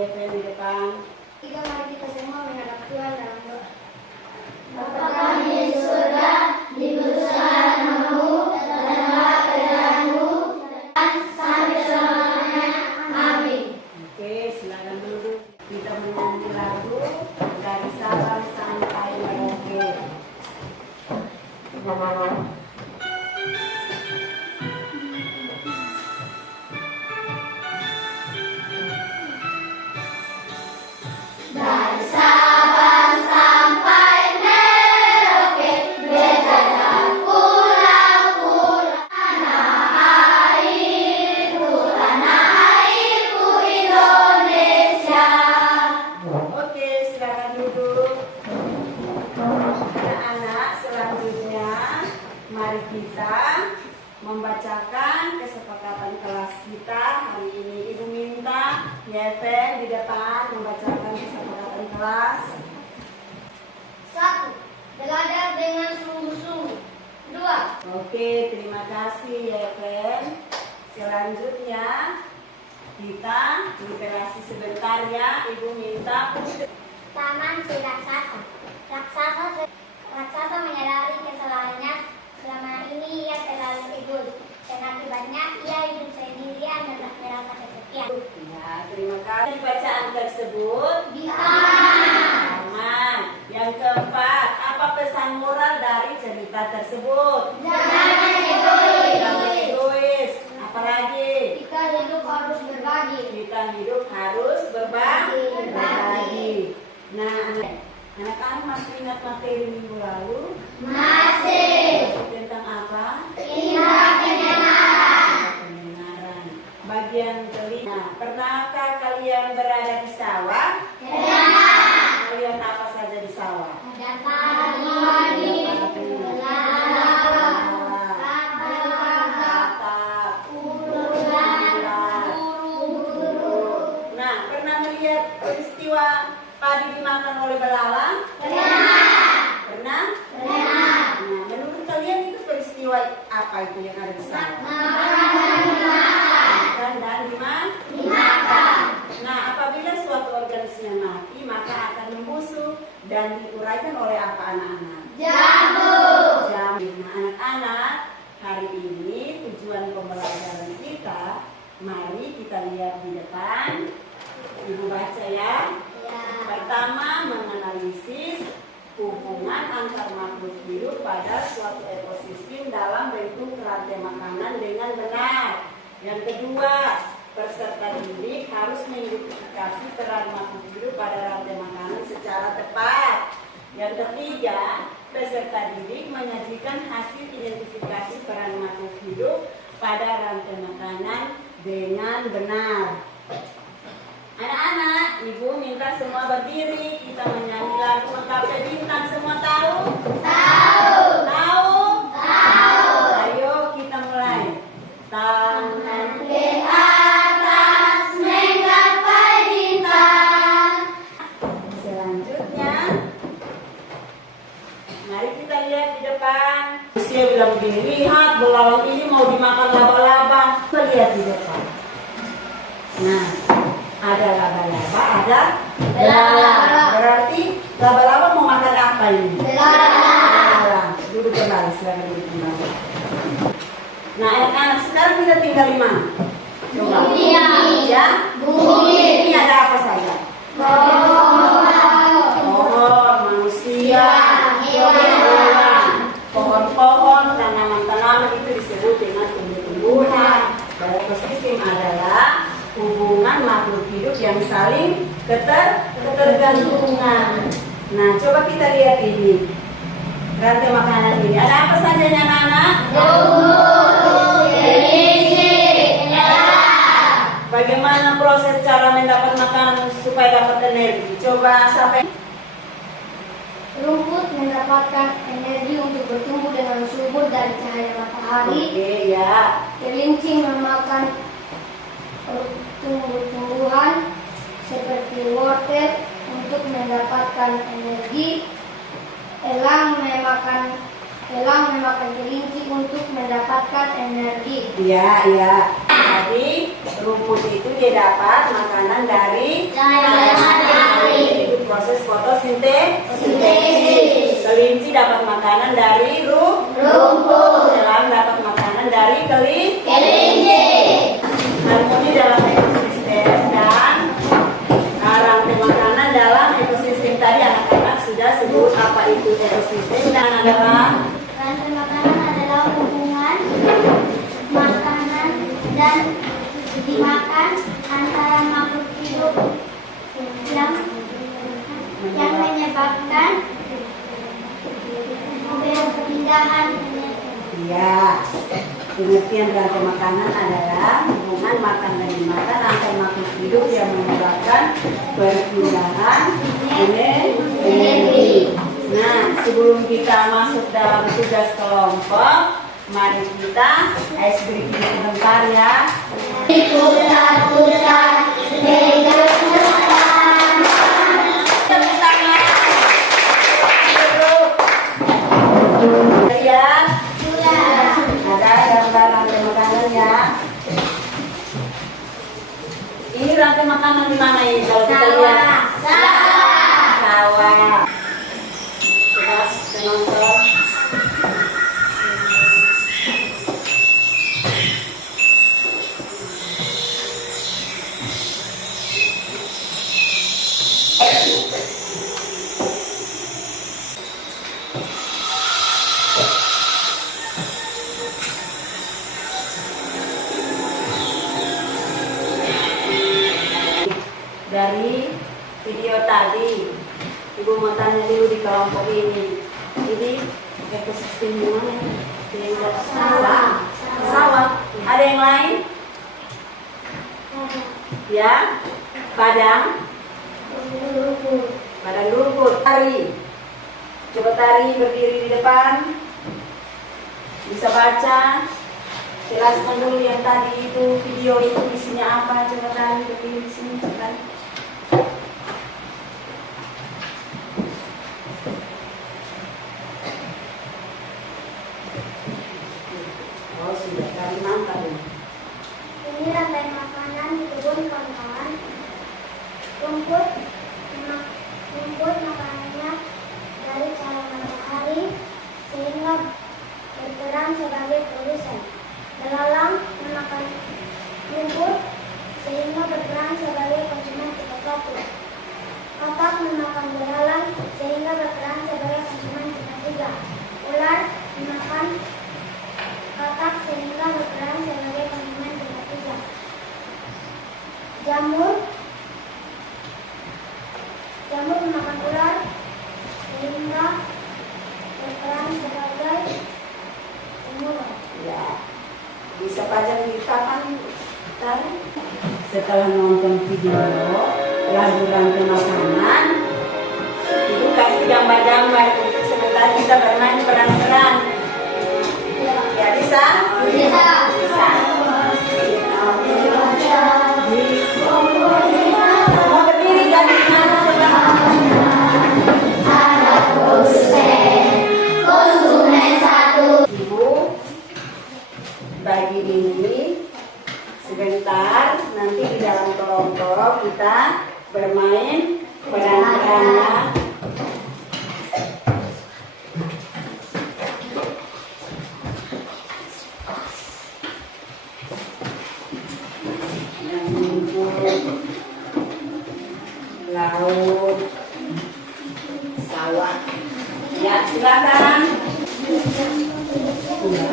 YFN di depan. Mari kita semua menghadap Tuhan dalam doa. Bapa kami di surga, dikuduskanlah namamu, datanglah kedatanganmu, dan sampai selamanya. Amin. Oke, silakan duduk. Kita menyanyi lagu dari Sabang sampai Merauke. Dari Sabang sampai Merauke, berjalan pulang-pulang. Tanah airku Indonesia. Oke, silakan duduk. Anak-anak, selanjutnya mari kita membacakan kesepakatan kelas kita hari ini. Ibu minta YFN di depan membacakan kesepakatan kelas. 1. Belajar dengan sungguh-sungguh. 2. Oke, terima kasih YFN. Selanjutnya kita literasi sebentar ya. Ibu minta Taman si raksasa. Raksasa menyadari kesalahannya. Selama ini ia terlalu egois. Dan akibatnya ia hidup sendirian dan tak merasa kesepian. ya, terima kasih. Bacaan tersebut aman. Yang keempat, apa pesan moral dari cerita tersebut? Jangan egois. Jangan egois. Apalagi? Kita hidup harus berbagi. Kita hidup harus berbagi. Nah, anak-anak masih ingat materi minggu lalu? Masih. Tentang apa? Indra Pendengaran. Bagian telinga. Pernahkah kalian berada di sawah? Pernah. Kalian apa saja di sawah? Ada padi, Nah, pernah melihat peristiwa padi dimakan oleh belalang? Pernah? Nah, menurut kalian itu peristiwa apa itu yang ada di sawah? Makan dan dimakan. Nah, apabila suatu organisme mati, maka akan membusuk dan diuraikan oleh apa anak-anak? Jambu. Nah, anak-anak, hari ini tujuan pembelajaran kita, mari kita lihat di depan. Ibu baca ya. Pertama, menganalisis hubungan antar makhluk hidup pada suatu ekosistem dalam bentuk rantai makanan dengan benar. Yang kedua, peserta didik harus mengidentifikasi peran makhluk hidup pada rantai makanan secara tepat. Yang ketiga, peserta didik menyajikan hasil identifikasi peran makhluk hidup pada rantai makanan dengan benar. Anak-anak, ibu minta semua berdiri. Kita menyanyi lagu Menggapai Bintang. Semua tahu? Tahu. Tahu? Tahu. Ayo kita mulai. Tangan Ke atas menggapai bintang. selanjutnya. Mari kita lihat di depan. Dia bilang begini, lihat belalang ini mau dimakan laba-laba. Kita lihat di depan. Nah, ada laba-laba, ada belalang. Berarti laba-laba mau makan apa ini? Belalang. Duduk kembali, silakan duduk kembali. Nah, anak-anak, sekarang kita tinggal di mana? Coba. Ya. Bumi. Ini ada apa saja? Pohon, manusia, hewan. Pohon-pohon, tanaman-tanaman itu disebut dengan tumbuh-tumbuhan. Dan ekosistem adalah hubungan makhluk hidup yang saling ketergantungan. Nah, coba kita lihat ini. Rantai makanan ini. Ada apa saja anak-anak? Bagaimana proses cara mendapat makanan supaya dapat energi? Coba sampai. Rumput mendapatkan energi untuk bertumbuh dengan subur dari cahaya matahari. Oke, ya. Kelinci memakan tumbuh-tumbuhan seperti wortel untuk mendapatkan energi. Elang memakan kelinci untuk mendapatkan energi. Iya, iya. Jadi rumput itu dia dapat makanan dari Dari proses fotosintesis. sintesis. Kelinci dapat makanan dari Rumput. elang dapat makanan dari Kelinci. harmoni dalam ekosistem dan rantai makanan dalam ekosistem. Tadi anak-anak sudah sebut apa itu ekosistem dan adalah Rantai makanan adalah hubungan makanan dan dimakan antara makhluk hidup yang menyebabkan perpindahan. ya. Pengertian rantai makanan adalah hubungan makan dan dimakan antar makhluk hidup yang menyebabkan perpindahan energi. Nah, sebelum kita masuk dalam tugas kelompok, mari kita ice breaking sebentar ya. Putar-putar, pegang Tepuk tangan. Lihat, ada gambar rantai makanan ya. Ini rantai makanan di mana ini kalau kita lihat? Sawah. Coba kita nonton. Dari video tadi, Ibu mau tanya dulu di kelompok ini. Ini ekosistem mana? Sawah. Ada yang lain? Ya, padang rumput. Tari. Coba tari berdiri di depan. Bisa baca. Jelaskan dulu yang tadi itu video itu isinya apa. Coba tari berdiri di sini. Coba. Oh sudah tari mantap ini. Ini rantai makanan di kebun kawan-kawan. Rumput makanannya dari cahaya matahari sehingga berperan sebagai produsen. Belalang memakan rumput sehingga berperan sebagai konsumen tingkat satu. Katak memakan belalang sehingga berperan sebagai konsumen tingkat tiga. Ular memakan katak sehingga berperan sebagai konsumen tingkat tiga. Jamur memakan ular sehingga berperan sebagai pemurah. Ya, bisa pajang di papan tadi. Setelah nonton video lagu rantai makanan, Ibu kasih gambar-gambar untuk sebentar kita bermain peran-peran. Ya bisa? Bisa. Bisa. Semua berdiri jadi mana coba? Ada konsumen satu. Ibu bagi ini sebentar, nanti di dalam kelompok kita bermain peran-perannya. Yang rumput, laut, sawah. Ya, silakan. Ya.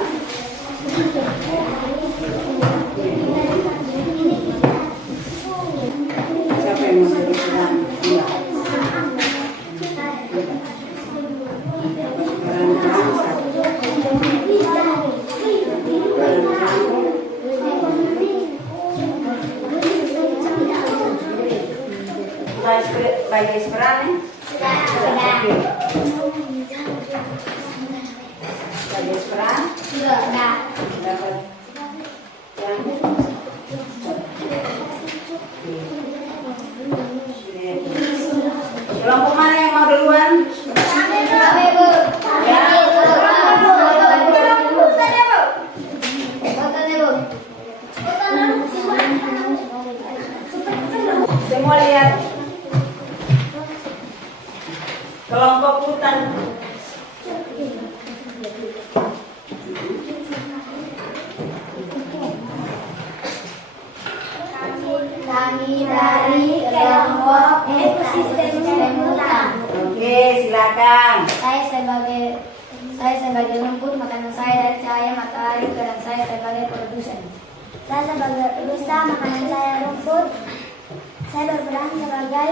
Siapa yang mau jadi peran? Iya. Peran-peran satu. Bagi peran nih? Oke. Bagi peran? Dapat yang kelompok mana yang mau duluan? Ya. dari kelompok ekosistem hutan. Oke, silakan. Saya sebagai rumput, makanan saya dari cahaya matahari, peran saya sebagai produsen. Saya sebagai rusa, makanan saya rumput. Saya berperan sebagai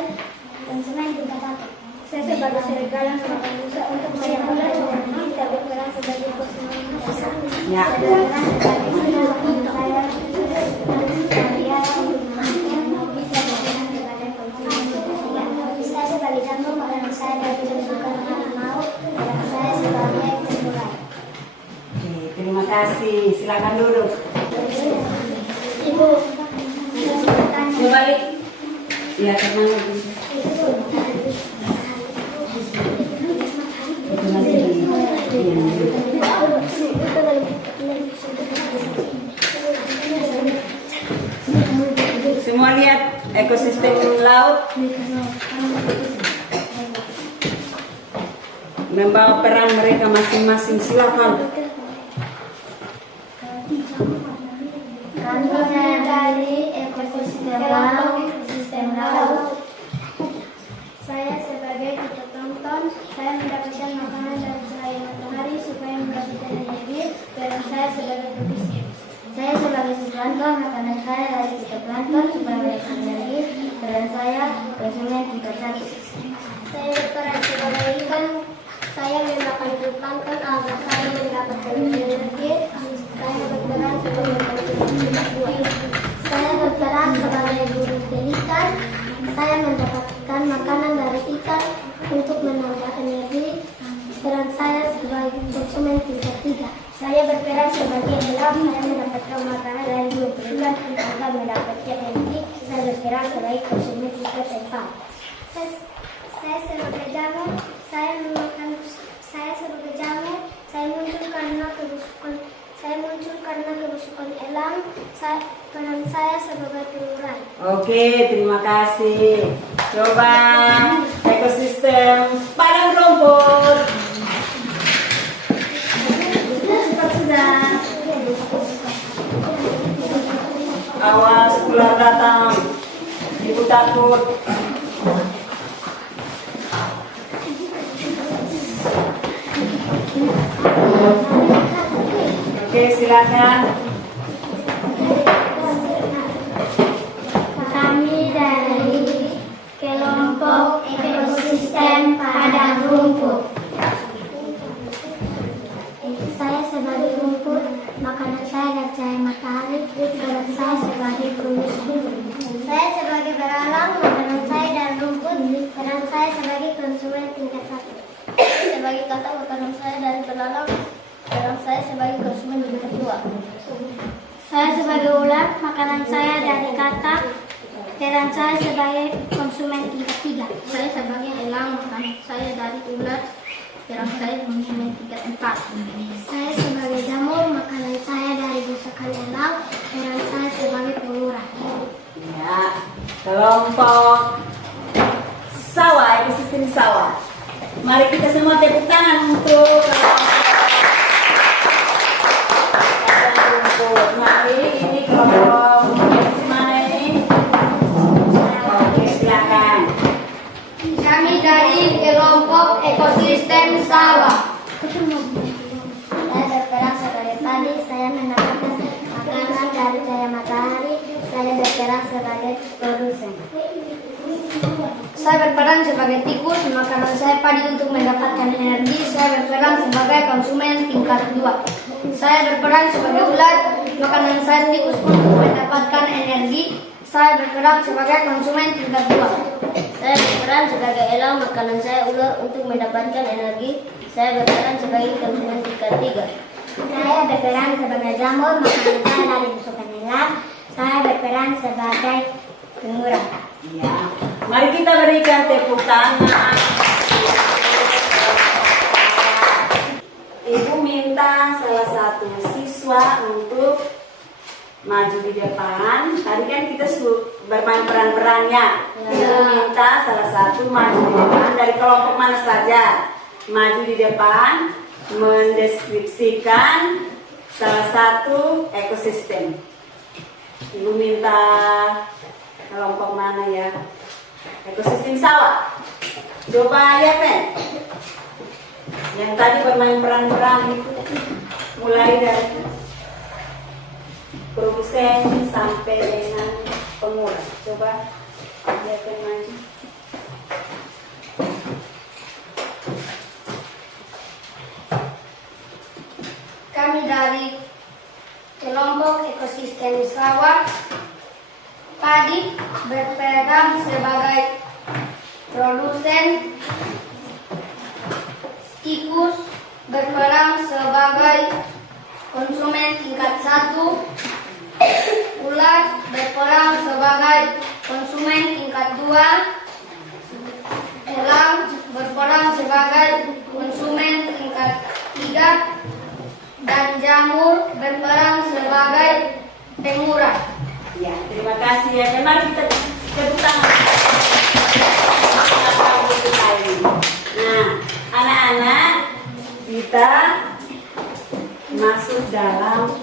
konsumen tingkat 1. Saya sebagai serigala memakan rusa untuk menyelamatkan energi. Saya berperan sebagai konsumen tingkat 1. Ya. Saya berperan sebagai makanan saya saya untuk memakan energi. Saya berperan sebagai konsumen tingkat 3. Saya sebagai jamur, makanan saya dari kesukaan harimau. Peran saya sebagai pengurai. Oke, terima kasih. Silakan duduk. Ibu, Kembali. Ya, tenang. Itu nanti. Semua lihat ekosistem laut membawa peran mereka masing-masing. Silakan. kami dari ekosistem laut. Saya sebagai fitoplankton, saya mendapatkan makanan dari cahaya matahari supaya mendapatkan energi. Peran saya sebagai pebisnis. Saya sebagai zooplankton, makanan saya dari fitoplankton supaya mendapatkan energi. Peran saya konsumen tingkat 1. Saya berperan sebagai ikan. Saya memakan zooplankton agar saya mendapatkan energi. Saya berperan sebagai konsumen tingkat 2. Saya berperan sebagai burung pelikan. Saya mendapatkan makanan dari ikan untuk menambah energi. Peran saya sebagai konsumen tingkat 3. Saya berperan sebagai elang. Saya mendapatkan makanan dari burung pelikan agar mendapatkan energi. Saya berperan sebagai konsumen tingkat 4. Saya sebagai jamur. Saya sebagai jamur. Saya muncul karena kebusukan elang. Peran saya sebagai pengurai. Oke, terima kasih. Coba ekosistem padang rumput. Sudah. Awas ular datang. Ibu takut. Oke, silakan. Kami dari kelompok ekosistem padang rumput. Saya sebagai rumput, makanan saya dari cahaya matahari, peran saya sebagai produsen. Saya sebagai belalang, makanan saya dari rumput, peran saya sebagai konsumen tingkat 1. Sebagai kakak, makanan saya dari belalang, peran saya sebagai konsumen tingkat 2. Saya sebagai ular, makanan saya dari katak, peran saya sebagai konsumen tingkat 3. Saya sebagai elang, makanan saya dari ular, peran saya konsumen tingkat 4. Saya sebagai jamur, makanan saya dari busakan elang, peran saya sebagai pengurai. Ya, kelompok sawah, ekosistem sawah. Mari kita semua tepuk tangan untuk padang rumput. Mari, ini kelompok mana ini? Oke, silakan. Kami dari kelompok ekosistem sawah. Saya berperan sebagai padi, saya mendapatkan makanan dari cahaya matahari, saya berperan sebagai produsen. Saya berperan sebagai tikus, makanan saya padi untuk mendapatkan energi, saya berperan sebagai konsumen tingkat 2. Saya berperan sebagai ular, makanan saya tikus untuk mendapatkan energi, saya berperan sebagai konsumen tingkat 2. Saya berperan sebagai elang, makanan saya ular untuk mendapatkan energi. Saya berperan sebagai konsumen tingkat 3. Saya berperan sebagai jamur, makanan saya dari busukan elang. Saya berperan sebagai pengurai. Ya, mari kita berikan tepuk tangan. Ibu minta salah satu siswa untuk maju di depan. Tadi kan kita bermain peran-perannya. Ibu minta salah satu maju di depan dari kelompok mana saja. Maju di depan, mendeskripsikan salah satu ekosistem. Ibu minta Kelompok mana ya? Ekosistem sawah. Coba ya, Pen. Yang tadi bermain peran-peran itu mulai dari produsen sampai dengan pengurus. Coba lihat main. Kami dari kelompok ekosistem sawah padi berperan sebagai produsen, tikus berperan sebagai konsumen tingkat 1, ulat berperan sebagai konsumen tingkat 2, elang berperan sebagai konsumen tingkat 3, dan jamur berperan sebagai pengurus. Ya, terima kasih ya. Memang kita tepuk tangan. Nah, anak-anak, kita masuk dalam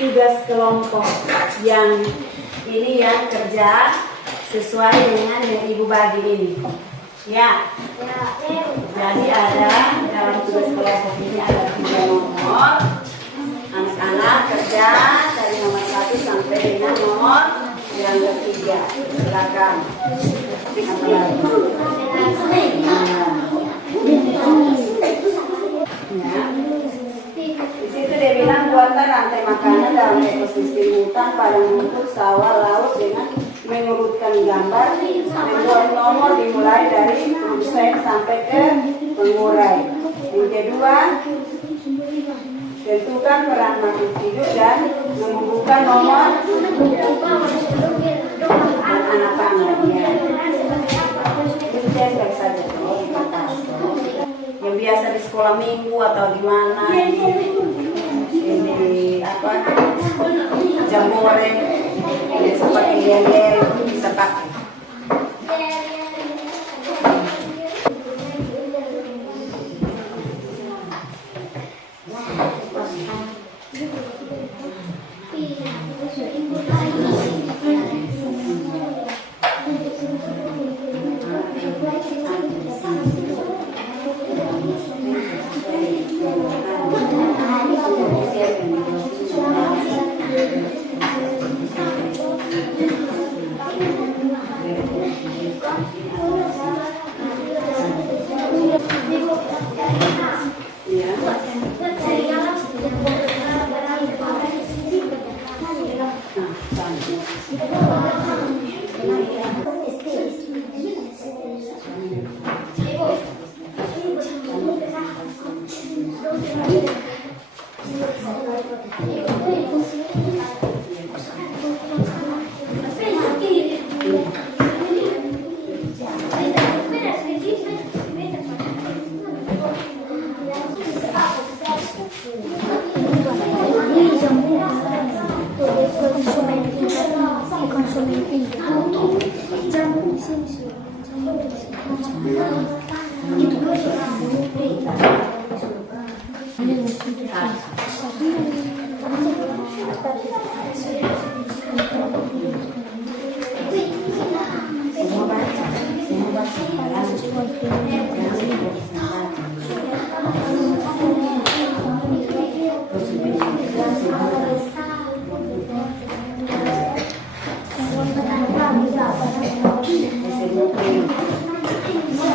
tugas kelompok yang ini ya, kerja sesuai dengan yang Ibu bagi ini. Ya. Jadi ada dalam tugas kelompok ini ada 3 nomor. Anak-anak kerja dari nomor 1 sampai dengan nomor yang ketiga. Silakan. Ya. Di situ dia bilang buatlah rantai makanan dalam ekosistem hutan, padang rumput, sawah, laut dengan mengurutkan gambar, membuat nomor dimulai dari produsen sampai ke pengurai. Yang kedua, tentukan peran makhluk hidup dan mengumpulkan nomor dan anak panah. Ya. Itu cek saja yang biasa di sekolah minggu atau di mana ini apa jambore seperti dia bisa pakai.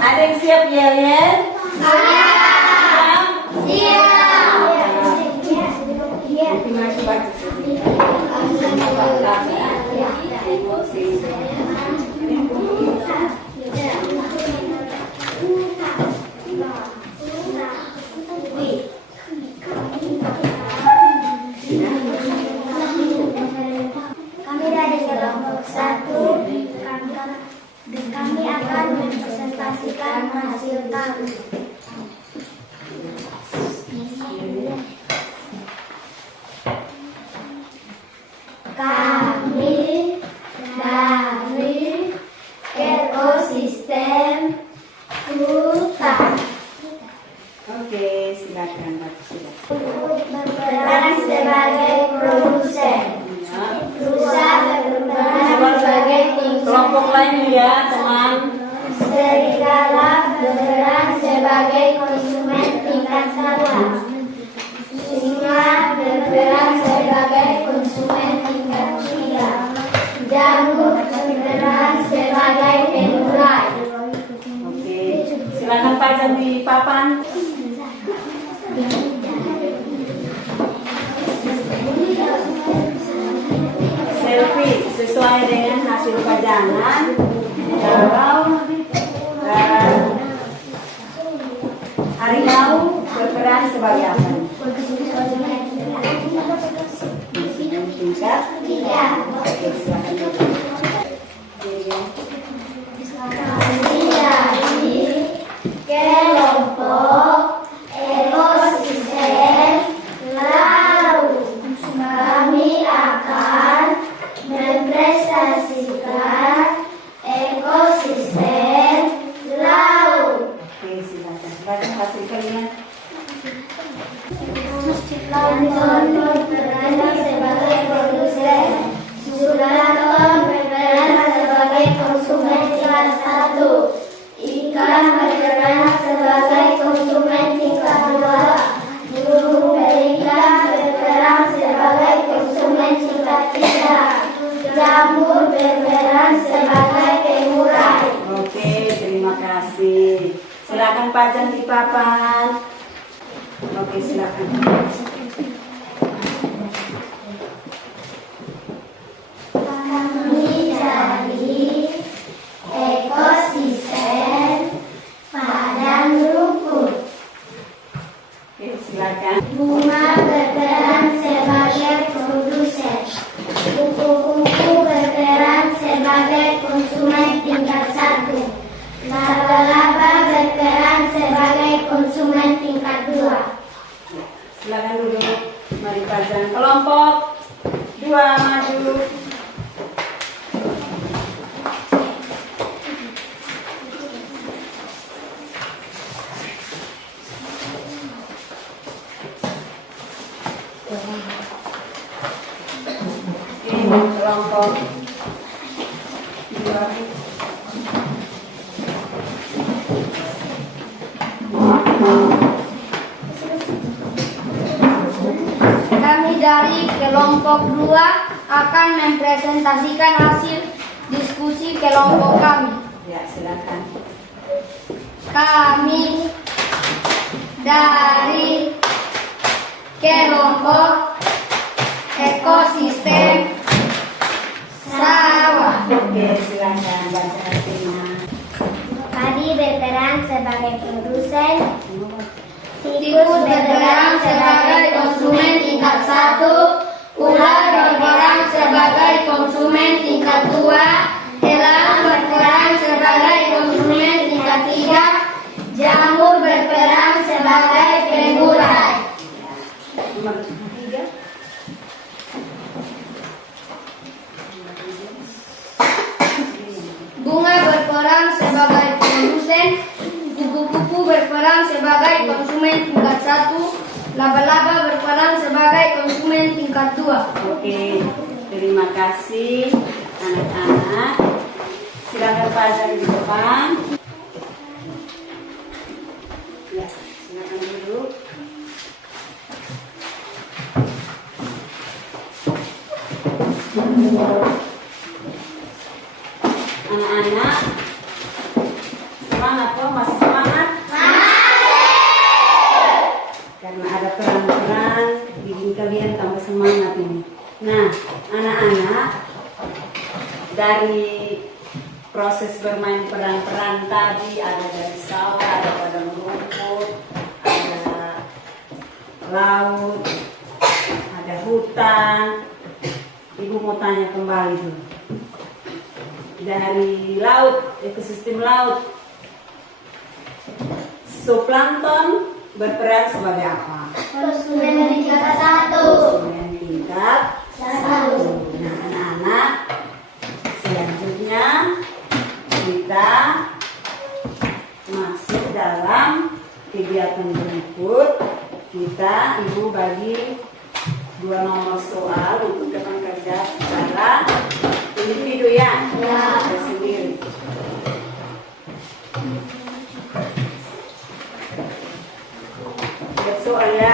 Ada yang siap ya, Yen? Kami dari kelompok 1, kami akan mempresentasikan hasil kami. Kami dari ekosistem hutan. Oke, silakan. Berperan sebagai produsen. Rusa berperan sebagai tikus. lainnya ya teman. Serigala berperan sebagai konsumen tingkat 1. Singa berperan sebagai konsumen tingkat 3. Jamur berperan sebagai pengurai. Oke, silakan pajang di papan. Selfie sesuai dengan hasil pajangan. Kalau harimau berperan sebagai apa? Tingkat 3. Oke, silakan. Kami dari kelompok ekosistem laut. Kami akan mempresentasikan ekosistem laut. Oke, silakan. Baca hasil kalian. Plankton berperan sebagai produsen. Zooplankton berperan sebagai konsumen tingkat 1. Ikan berperan sebagai konsumen tingkat 2. Burung pelikan berperan sebagai konsumen tingkat 3. Jamur berperan sebagai pengurai. Oke, terima kasih. Silakan pajang di papan. Oke, silakan. Kami dari ekosistem padang rumput. Oke, silakan. Bunga berperan sebagai produsen. Kupu-kupu berperan sebagai konsumen tingkat 1. Laba-laba berperan sebagai konsumen tingkat 2. Silakan duduk. Mari pajang kelompok 2 maju. Ini kelompok 2. Kami dari kelompok 2 akan mempresentasikan hasil diskusi kelompok kami. Ya, silakan. Kami dari kelompok ekosistem sawah. Oke, silakan baca hasilnya. Padi berperan sebagai produsen. Tikus berperan sebagai konsumen tingkat 1. Ular berperan sebagai konsumen tingkat 2. Elang berperan sebagai konsumen tingkat 3. Jamur berperan sebagai pengurai. Nomor 3. Bunga berperan sebagai produsen. Kupu-kupu berperan sebagai konsumen tingkat 1. Laba-laba berperan sebagai konsumen tingkat 2. Oke, terima kasih anak-anak. Silakan pajang di depan. Ya, silakan duduk. Anak-anak, semangat kok? Masih semangat? Karena ada peran-peran, bikin kalian tambah semangat ini. Nah, anak-anak, dari proses bermain peran-peran tadi ada dari sawah, ada padang rumput, ada laut, ada hutan. Ibu mau tanya kembali dulu. Dari laut, ekosistem laut, zooplankton berperan sebagai apa? Konsumen tingkat 1. Konsumen tingkat 1. Nah, anak-anak, selanjutnya kita masuk dalam kegiatan berikut. Kita ibu bagi 2 nomor soal untuk teman kerja secara individu ya, sendiri. masuk ya.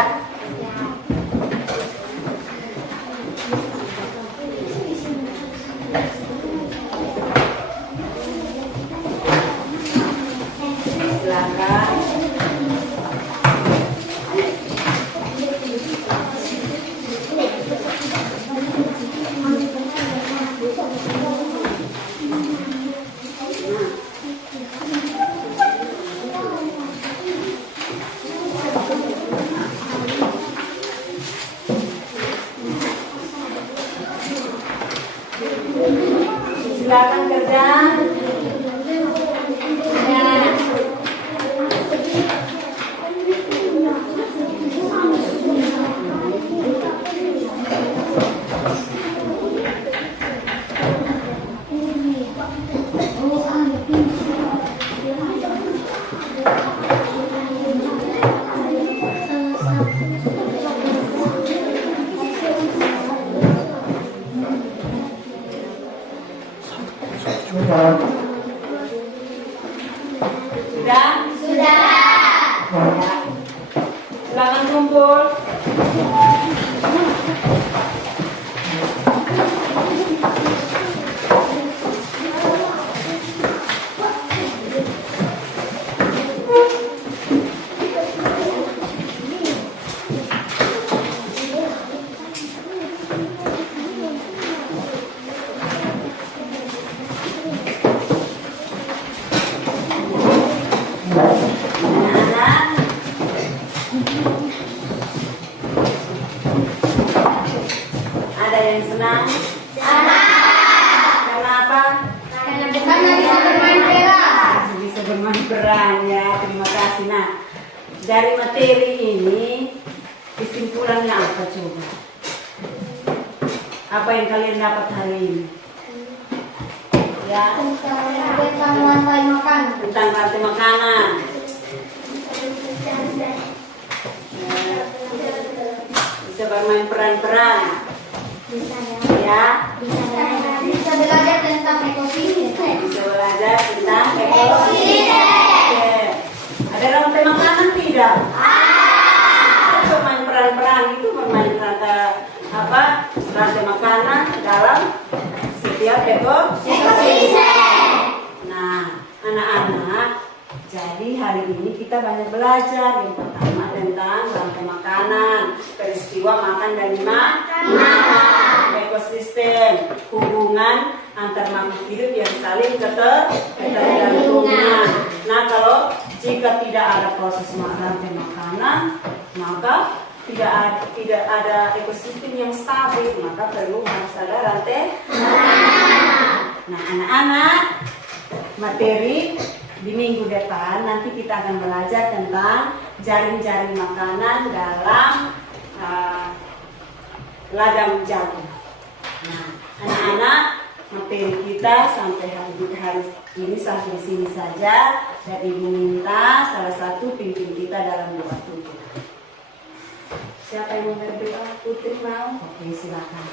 Silakan. Silakan kerja. Ya. Sudah? Sudah. Ya. Silakan kumpul. Anak-anak, ada yang senang? Karena apa? Karena bisa bermain perak. Bisa bermain peran ya. Terima kasih. Nah, dari materi ini kesimpulannya apa coba? Apa yang kalian dapat hari ini? Ya, Tentang rantai makan. tentang rantai makanan. Ya, bisa bermain peran-peran. Ya, Bisa belajar tentang ekosistem. bisa belajar tentang ekosistem. Ada rantai makanan tidak? Bermain peran-peran itu bermain rantai makanan dalam setiap Ekosistem. Nah, anak-anak, jadi hari ini kita banyak belajar. Yang pertama tentang rantai makanan, peristiwa makan dan makan, ekosistem, hubungan antar makhluk hidup yang saling ketergantungan. Nah, kalau jika tidak ada proses rantai makanan, maka tidak ada ekosistem yang stabil, maka perlu harus ada rantai. Nah, anak-anak, materi di minggu depan nanti kita akan belajar tentang jaring-jaring makanan dalam ladang jagung. Nah, anak-anak, materi kita sampai hari ini sampai di sini saja. Dan Ibu minta salah satu pimpin kita dalam doa tutup. Siapa yang mau berdoa? Putri mau? Oke, silakan.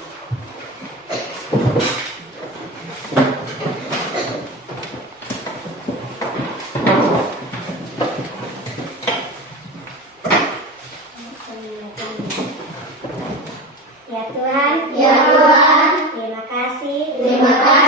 Ya Tuhan, Ya Tuhan, terima kasih terima kasih